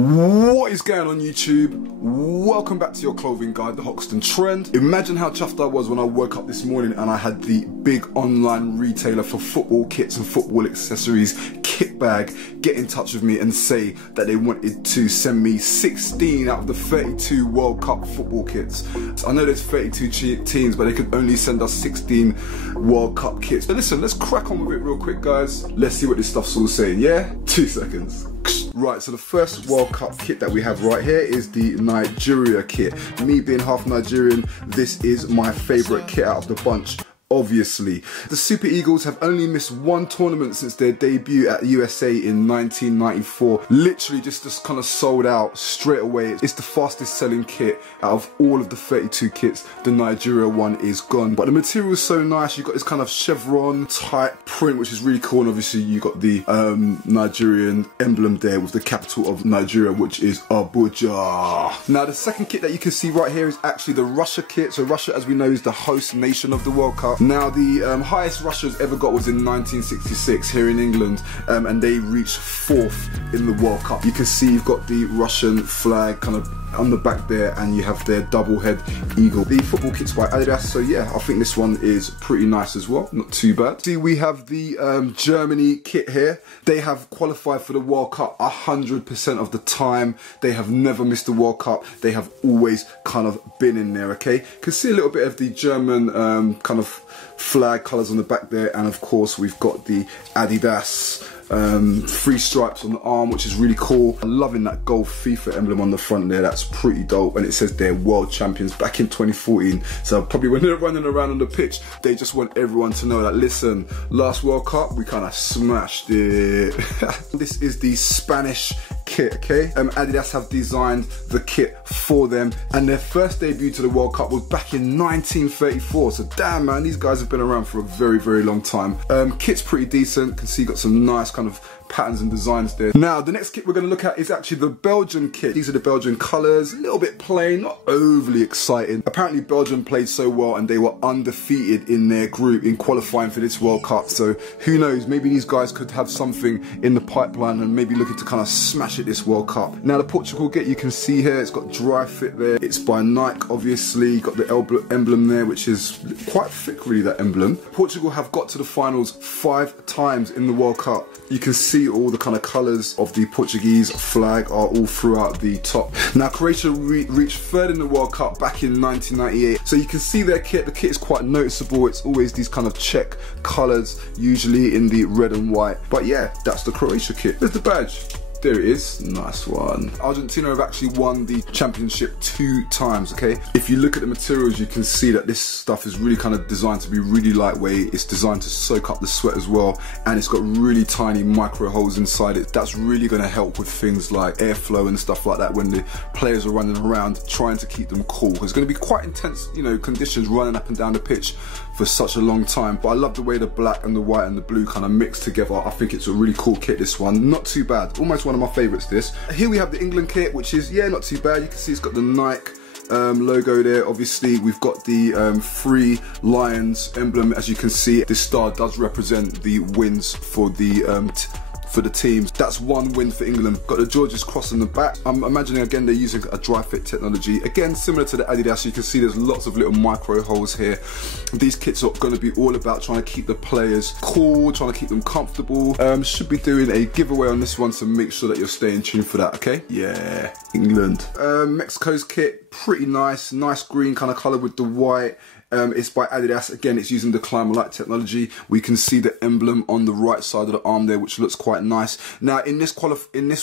What is going on YouTube? Welcome back to your clothing guide, the Hoxton Trend. Imagine how chuffed I was when I woke up this morning and I had the big online retailer for football kits and football accessories, Kitbag, get in touch with me and say that they wanted to send me 16 out of the 32 World Cup football kits. I know there's 32 teams, but they could only send us 16 World Cup kits. But listen, let's crack on with it real quick, guys. Let's see what this stuff's all saying, yeah? 2 seconds. Right, so the first World Cup kit that we have right here is the Nigeria kit. Me being half Nigerian, this is my favourite kit out of the bunch. Obviously, the Super Eagles have only missed one tournament since their debut at USA in 1994. Literally just kind of sold out straight away. It's the fastest selling kit out of all of the 32 kits. The Nigeria one is gone, but the material is so nice. You've got this kind of chevron type print, which is really cool, and obviously you got the Nigerian emblem there with the capital of Nigeria, which is Abuja. Now the second kit that you can see right here is actually the Russia kit. So Russia, as we know, is the host nation of the World Cup. Now the highest Russia's ever got was in 1966 here in England, and they reached 4th in the World Cup. You can see you've got the Russian flag kind of on the back there, and you have their double head eagle. The football kit's by Adidas, so yeah, I think this one is pretty nice as well, not too bad. See, we have the Germany kit here. They have qualified for the World Cup 100% of the time. They have never missed the World Cup. They have always kind of been in there, okay? You can see a little bit of the German kind of flag colours on the back there, and of course we've got the Adidas 3 stripes on the arm, which is really cool. I'm loving that gold FIFA emblem on the front there. That's pretty dope, and it says they're world champions back in 2014. So probably when they're running around on the pitch, they just want everyone to know that, listen, last World Cup we kind of smashed it. This is the Spanish kit, okay? Adidas have designed the kit for them, and their first debut to the World Cup was back in 1934. So damn, man, these guys have been around for a very, very long time. Kit's pretty decent. You can see got some nice kind of patterns and designs there. Now the next kit we're going to look at is actually the Belgian kit. These are the Belgian colours, a little bit plain, not overly exciting. Apparently Belgium played so well and they were undefeated in their group in qualifying for this World Cup, so who knows, maybe these guys could have something in the pipeline and maybe looking to kind of smash it this World Cup. Now the Portugal kit, you can see here, it's got dry fit there. It's by Nike, obviously. Got the emblem there, which is quite thick really, that emblem. Portugal have got to the finals 5 times in the World Cup. You can see all the kind of colours of the Portuguese flag are all throughout the top. Now Croatia reached 3rd in the World Cup back in 1998. So you can see their kit. The kit is quite noticeable. It's always these kind of check colours, usually in the red and white. But yeah, that's the Croatia kit. There's the badge. There it is, nice one. Argentina have actually won the championship 2 times, okay? If you look at the materials, you can see that this stuff is really kind of designed to be really lightweight. It's designed to soak up the sweat as well, and it's got really tiny micro holes inside it. That's really gonna help with things like airflow and stuff like that when the players are running around trying to keep them cool. It's gonna be quite intense, you know, conditions running up and down the pitch for such a long time. But I love the way the black and the white and the blue kind of mix together. I think it's a really cool kit, this one. Not too bad, almost one of my favourites, this. Here we have the England kit, which is, yeah, not too bad. You can see it's got the Nike logo there. Obviously we've got the 3 lions emblem. As you can see, this star does represent the wins for the teams. That's 1 win for England. Got the George's cross on the back. I'm imagining again they're using a dry fit technology. Again, similar to the Adidas, you can see there's lots of little micro holes here. These kits are going to be all about trying to keep the players cool, trying to keep them comfortable. Should be doing a giveaway on this one, so make sure that you're staying tuned for that, okay? Yeah, England. Mexico's kit, pretty nice. Nice green kind of colour with the white. It's by Adidas. Again, it's using the Climalite technology. We can see the emblem on the right side of the arm there, which looks quite nice. Now, in this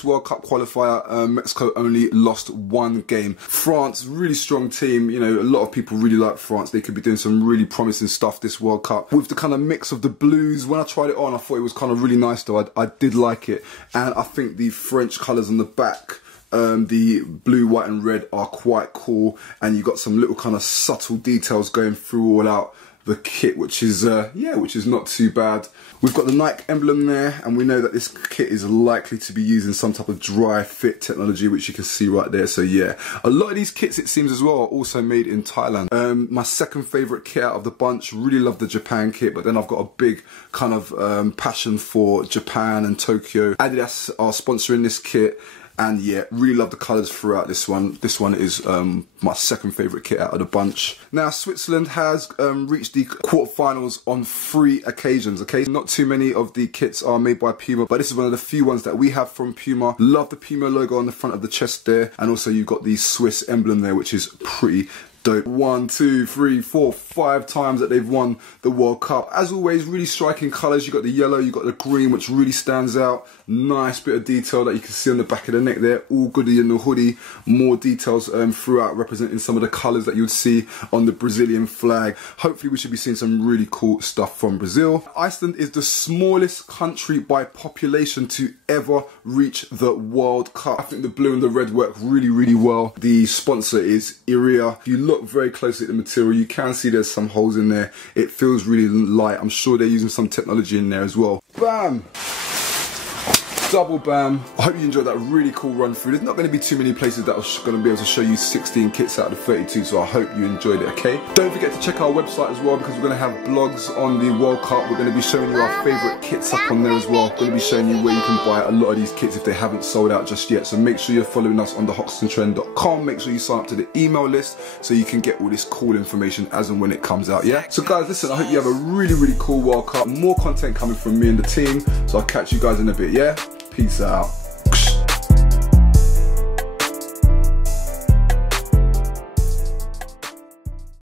World Cup qualifier, Mexico only lost 1 game. France, really strong team. You know, a lot of people really like France. They could be doing some really promising stuff this World Cup. With the kind of mix of the blues, when I tried it on, I thought it was kind of really nice though. I did like it. And I think the French colours on the back, the blue, white and red are quite cool, and you got some little kind of subtle details going through all out the kit, which is yeah, which is not too bad. We've got the Nike emblem there, and we know that this kit is likely to be using some type of dry fit technology, which you can see right there. So yeah, a lot of these kits, it seems as well, are also made in Thailand. My second favourite kit out of the bunch, really love the Japan kit, but then I've got a big kind of passion for Japan and Tokyo. Adidas are sponsoring this kit. And yeah, really love the colours throughout this one. This one is my second favourite kit out of the bunch. Now, Switzerland has reached the quarterfinals on 3 occasions, okay? Not too many of the kits are made by Puma, but this is one of the few ones that we have from Puma. Love the Puma logo on the front of the chest there, and also you've got the Swiss emblem there, which is pretty dope. 1, 2, 3, 4, 5 times that they've won the World Cup. As always, really striking colours. You've got the yellow, you've got the green, which really stands out. Nice bit of detail that you can see on the back of the neck there. All goody in the hoodie. More details throughout, representing some of the colours that you would see on the Brazilian flag. Hopefully we should be seeing some really cool stuff from Brazil. Iceland is the smallest country by population to ever reach the World Cup. I think the blue and the red work really, really well. The sponsor is Iria. If you look very closely at the material, you can see there's some holes in there. It feels really light. I'm sure they're using some technology in there as well. Bam! Double bam. I hope you enjoyed that really cool run through. There's not going to be too many places that are going to be able to show you 16 kits out of the 32, so I hope you enjoyed it, okay? Don't forget to check our website as well, because we're going to have blogs on the World Cup. We're going to be showing you our favourite kits up on there as well. We're going to be showing you where you can buy a lot of these kits if they haven't sold out just yet. So make sure you're following us on thehoxtontrend.com. Make sure you sign up to the email list so you can get all this cool information as and when it comes out, yeah? So guys, listen, I hope you have a really, really cool World Cup. More content coming from me and the team. So I'll catch you guys in a bit, yeah? Peace out.